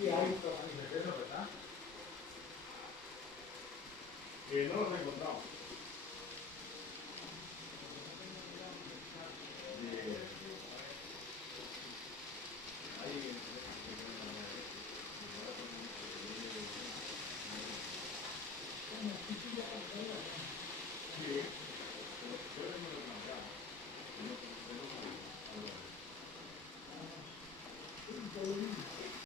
aquí hay tatuajes de esos, ¿verdad? No los he encontrado. Sí.